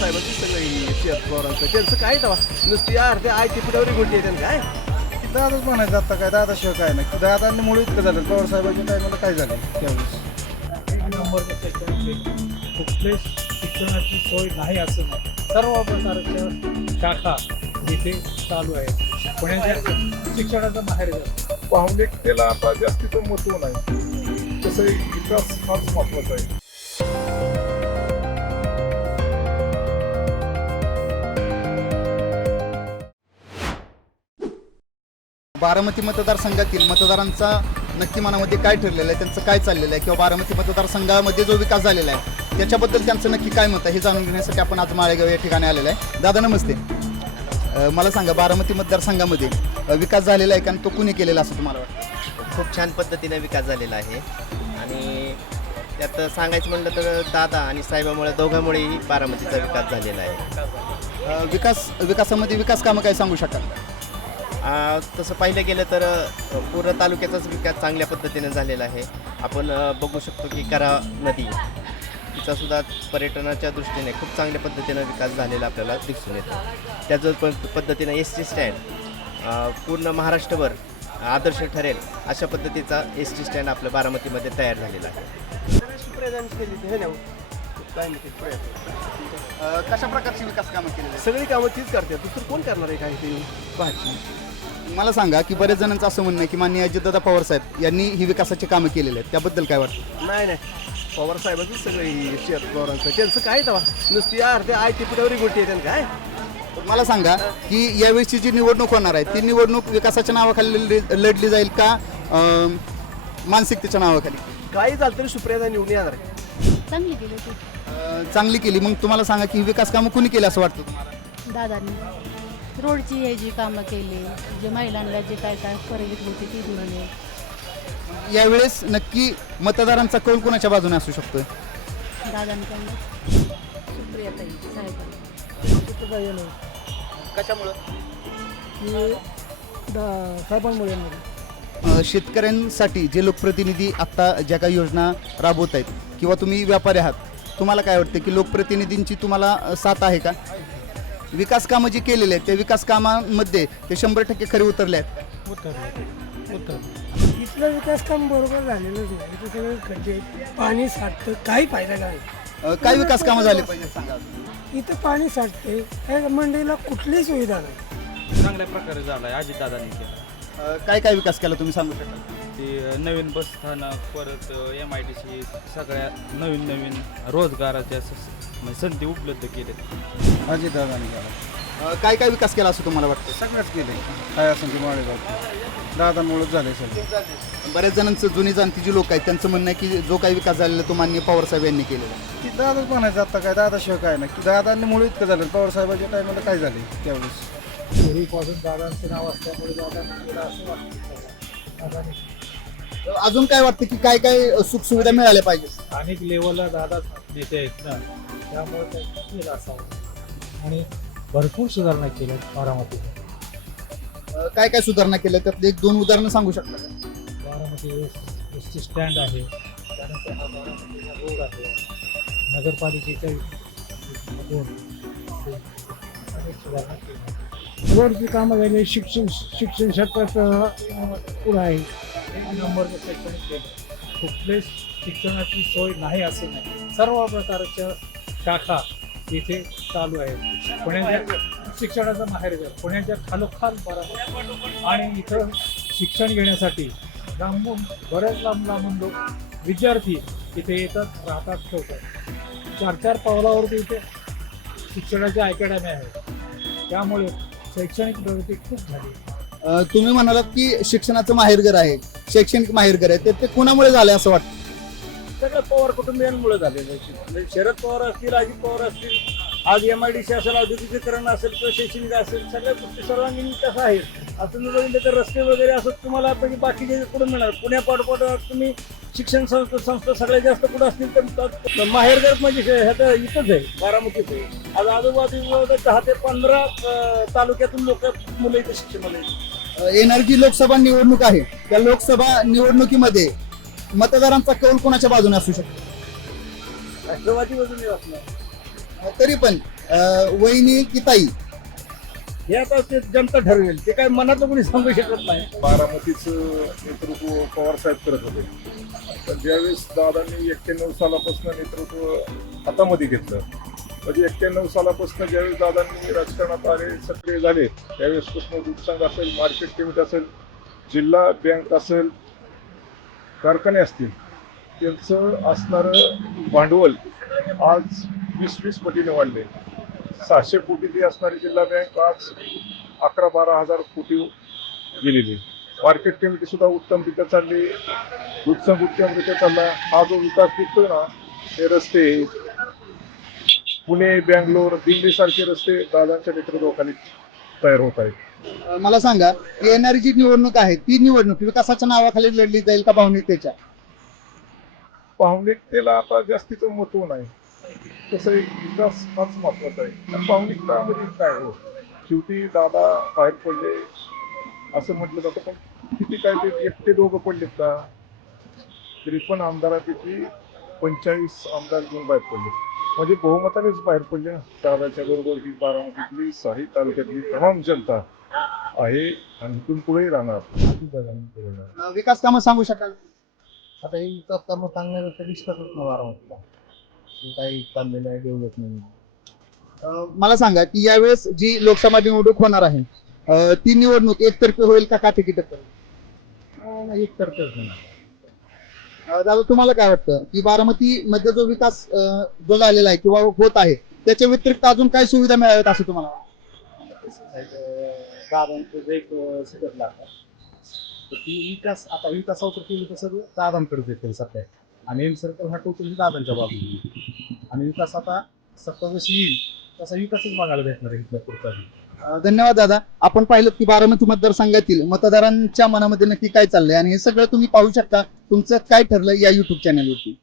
साहेबांची सगळी शेत पोरांचं. त्यांचं काय दवा नुसती अर्धे आय ती पिठावरी गोटी आहे त्यांना काय? दादाच म्हणायचं आता काय दादाशिवाय काय नाही. दादांनी मुळे इतकं झालं पवार साहेबांच्या टायमाला काय झालं? त्यावेळेस. एक नंबरचं शैक्षणिक केंद्र कुठलेच शिक्षणाची सोय नाही असं नाही. सर्व प्रकारच्या शाखा इथे चालू आहेत. पुण्याच्या शिक्षणाचं बाहेर जातं भावनिकतेला आता जास्तीचं महत्त्व नाही. तसं विकास फारच महत्त्वाचा आहे. बारामती मतदारसंघातील मतदारांचा नक्की मनामध्ये काय ठरलेलं आहे त्यांचं काय चाललेलं आहे किंवा बारामती मतदारसंघामध्ये जो विकास झालेला आहे त्याच्याबद्दल त्यांचं नक्की काय मत आहे हे जाणून घेण्यासाठी आपण आज माळेगाव या ठिकाणी आलेलं आहे. दादा नमस्ते. मला सांगा बारामती मतदारसंघामध्ये विकास झालेला आहे का आणि तो कुणी केलेला असं तुम्हाला वाटतं? खूप छान पद्धतीने विकास झालेला आहे. आणि त्यात सांगायचं म्हणलं तर दादा आणि साहेबामुळे दोघांमुळेही बारामतीचा विकास झालेला आहे. विकास विकासामध्ये विकास कामं काय सांगू शकाल? तसं पाहिलं गेलं तर पूर्ण तालुक्याचाच विकास चांगल्या पद्धतीने झालेला आहे. आपण बघू शकतो की करा नदी तिचा सुद्धा पर्यटनाच्या दृष्टीने खूप चांगल्या पद्धतीनं विकास झालेला आपल्याला दिसून येतो. त्याच पण पद्धतीनं एस टी स्टँड पूर्ण महाराष्ट्रभर आदर्श ठरेल अशा पद्धतीचा एस टी स्टँड आपल्या बारामतीमध्ये तयार झालेला आहे. केली हे कशा प्रकारची विकास कामं केलेली आहेत? सगळी कामं तीच करते दुसरं कोण करणार आहे काय ते मला सांगा की बरेच जणांचं असं म्हणणं आहे की माननीय अजितदादा पवार साहेब यांनी ही विकासाची कामं केलेली आहेत. त्याबद्दल काय वाटतं? नाही नाही. पवार साहेबांची सगळी शेत पोरांचं. त्यांचं काय दवा नुसती अर्धे आय ती पिठावरी गोटी आहे काय? तर मला सांगा की यावेळीची जी निवडणूक होणार आहे ती निवडणूक विकासाच्या नावाखाली लढली- लढली जाईल का अं, मानसिकतेच्या नावाखाली? काही झालं तरी सुप्रियादा निवडून येणार आहे. चांगली केली होती. अं, चांगली केली. मग तुम्हाला सांगा की ही विकास कामं कुणी केली असं वाटतं तुम्हाला? दादांनी. रोडची हे जी कामं केली जे महिलांना जे काय काय परगित होती ती धोरणे यावेळेस नक्की मतदारांचा कौल कोणाच्या बाजूने असू शकतोय? दादांकडनं. सुप्रियाताई साहेब. कशामुळं? साहेबांमुळे अं, शेतकऱ्यांसाठी जे लोकप्रतिनिधी आत्ता ज्या काही योजना राबवत आहेत किंवा तुम्ही व्यापारी आहात तुम्हाला काय वाटतं की लोकप्रतिनिधींची तुम्हाला अं, साथ आहे का? विकास कामं जी केलेली आहेत त्या विकास कामांमध्ये ते शंभर टक्के खरे उतरले आहेत. इथलं विकास काम बरोबर झालेलंच नाही. इथे सगळं खड्डे आहेत. पाणी साठतं काही फायदा नाही. अं, काय विकास कामं झाले पाहिजे सांगा. इथं पाणी साठते या मंडईला कुठलीही सुविधा नाही. चांगल्या प्रकारे झाला आहे अजितदादांनी केला. अं, काय काय विकास केला तुम्ही सांगू शकाल? ते नवीन बस स्थानक परत एम आय टी सी सगळ्या नवीन नवीन रोजगाराच्या स- म्हणजे संधी उपलब्ध केल्या. अजित दादांनी केला अं, काय काय विकास केला असं तुम्हाला वाटतं? सगळंच केले काय असं की माळेगाव दादांमुळेच झाले सगळं. बऱ्याच जणांचं जुनी जाणती जी लोक आहेत. त्यांचं म्हणणं आहे की जो काही विकास झालेला तो मान्य पवार साहेब यांनी केलेला आहे. की दादाच म्हणायचं आता काय दादाशिवाय काय नाही. की दादांनी मुळे इतकं झालं. पवार साहेबांच्या टायमाला काय झाले त्यावेळेस? पूर्वीपासून दादांचं नाव असल्यामुळे दादांनी केलं असं वाटतं. दादांनी अजून काय वाटतं की काय काय सुख सुविधा मिळाल्या पाहिजे? स्थानिक लेवलला दादा नेते आहेत ना त्यामुळे त्यांनी केलं असावं आणि भरपूर सुधारणा केल्या बारामतीत अं, काय काय सुधारणा केल्या? त्यातले एक दोन उदाहरणं सांगू शकता का? बारामती एस टी स्टँड आहे त्यानंतर हा बारामतीचा रोड आहे. नगरपालिकेच्या अनेक सुधारणा केल्या रोडची कामं झाली शिक्षण शिक्षण क्षेत्रात अं, पुढं आहे. एक नंबरचं शैक्षणिक केंद्र कुठलेच शिक्षणाची सोय नाही असं नाही. सर्व प्रकारच्या शाखा इथे चालू आहेत. पुण्याच्या शिक्षणाचं माहेर पुण्याच्या खालोखाल बरं आणि इथं शिक्षण घेण्यासाठी लांबून बऱ्याच लांब लांबून लोक विद्यार्थी इथे येतात राहतात ठेवतात. चार चार पावलावरती इथे शिक्षणाच्या अकॅडमी आहेत. त्यामुळे शैक्षणिक प्रगती खूप झाली. तुम्ही म्हणालात की शिक्षणाचं माहेरघर आहे. शैक्षणिक माहेरघर आहे ते ते कुणामुळे झालं असं वाटतं? सगळं पवार कुटुंबियांमुळे झालेलं आहे म्हणजे शरद पवार असतील अजित पवार असतील आज एम आय डी सी असेल औद्योगिकीकरण असेल किंवा शैक्षणिक असेल सगळ्या गोष्टी सर्वांगीण विकास आहे. असं न बघितलं तर रस्ते वगैरे असं तुम्हाला म्हणजे बाकीचे कुठून मिळणार? पुण्यापाठोपाठ तुम्ही शिक्षण संस्था संस्था सगळ्यात जास्त कुठं असतील तर माहेरघर म्हणजे ह्याचं इथंच आहे बारामतीच आहे. आज आजूबाजू दहा ते पंधरा तालुक्यातून लोक मुलं इथे शिक्षणाला येतात. येणारी जी लोकसभा निवडणूक आहे त्या लोकसभा निवडणुकीमध्ये मतदारांचा कौल कोणाच्या बाजूने असू शकतो? राष्ट्रवादी बाजूने असणार तरी पण वहिनी की ताई? हे आता ते जनता ठरवेल. ते काय मनातलं कोणी सांगू शकत नाही. बारामतीचं नेतृत्व पवार साहेब करत होते. पण ज्यावेळेस दादांनी एक्क्याण्णव सालापासून नेतृत्व हातामध्ये घेतलं म्हणजे एक्क्याण्णव सालापासून ज्यावेळेस दादांनी राजकारणात आले सक्रिय झाले त्यावेळेसपासून दूध संघ असेल मार्केट कमिटी असेल जिल्हा बँक असेल कारखाने असतील त्यांचं असणारं भांडवल आज वीस वीस पटीने वाढले. सहाशे कोटी ती असणारी जिल्हा बँक आज अकरा बारा हजार कोटी गेलेली. मार्केट कमिटी सुद्धा उत्तमरित्या चालली. दूधसंघ उत्तमरित्या चालला. हा जो विकास दिसतोय ना हे रस्ते पुणे बँगलोर दिल्ली सारखे रस्ते दादांच्या नेतृत्वाखाली तयार होत आहेत. मला सांगा येणारी जी निवडणूक आहे ती निवडणूक विकासाच्या नावाखाली लढली जाईल का भावनिकतेच्या? भावनिकतेला आता जास्तीचं महत्त्व नाही. तसं विकास हाच महत्त्वाचा आहे. आणि भावनिकतामध्ये काय हो? शेवटी दादा बाहेर पडले असं म्हटलं जातं पण किती काय ते एकटे दोघं पडलेत का? तरी पण आमदारापैकी पंचेचाळीस आमदार घेऊन बाहेर पडले म्हणजे बहुमतानेच बाहेर पडले ना. दादाच्या बरोबर ही बारामतीतली साही तालुक्यातली तमाम जनता आहे आणि इथून पुढेही राहणार. अं, विकास कामं सांगू शकाल? आता हे विकास कामं सांगण्याचा विश्वासच नाही बारामतीला. काही चाललेलं आहे डेव्हलपमेंट अं, मला सांगा की यावेळेस जी लोकसभा निवडणूक होणार आहे अं, ती निवडणूक एकतर्फी होईल का का तिकीट एक तरच दादा तुम्हाला काय वाटतं? की बारामती मध्ये जो विकास अं, जो झालेला आहे किंवा होत आहे त्याच्या व्यतिरिक्त अजून काय सुविधा मिळाव्यात असं तुम्हाला वाटतं? एक लागतात तर ती विकास आता विकासावर केली तर सगळं दादांकडेच सध्या आणि एम सर्कल हा टोटल दादांच्या बाजूने. आणि विकास आता सत्ता जशी येईल तसा विकासच बघायला भेटणार आहे इथल्या पुढचा. धन्यवाद दादा. आपण पाहिलं की बारामती मतदारसंघातील मतदारांच्या मनामध्ये नक्की काय चाललंय? आणि हे सगळं तुम्ही पाहू शकता. तुमचं काय ठरलं या युट्यूब चॅनलवरती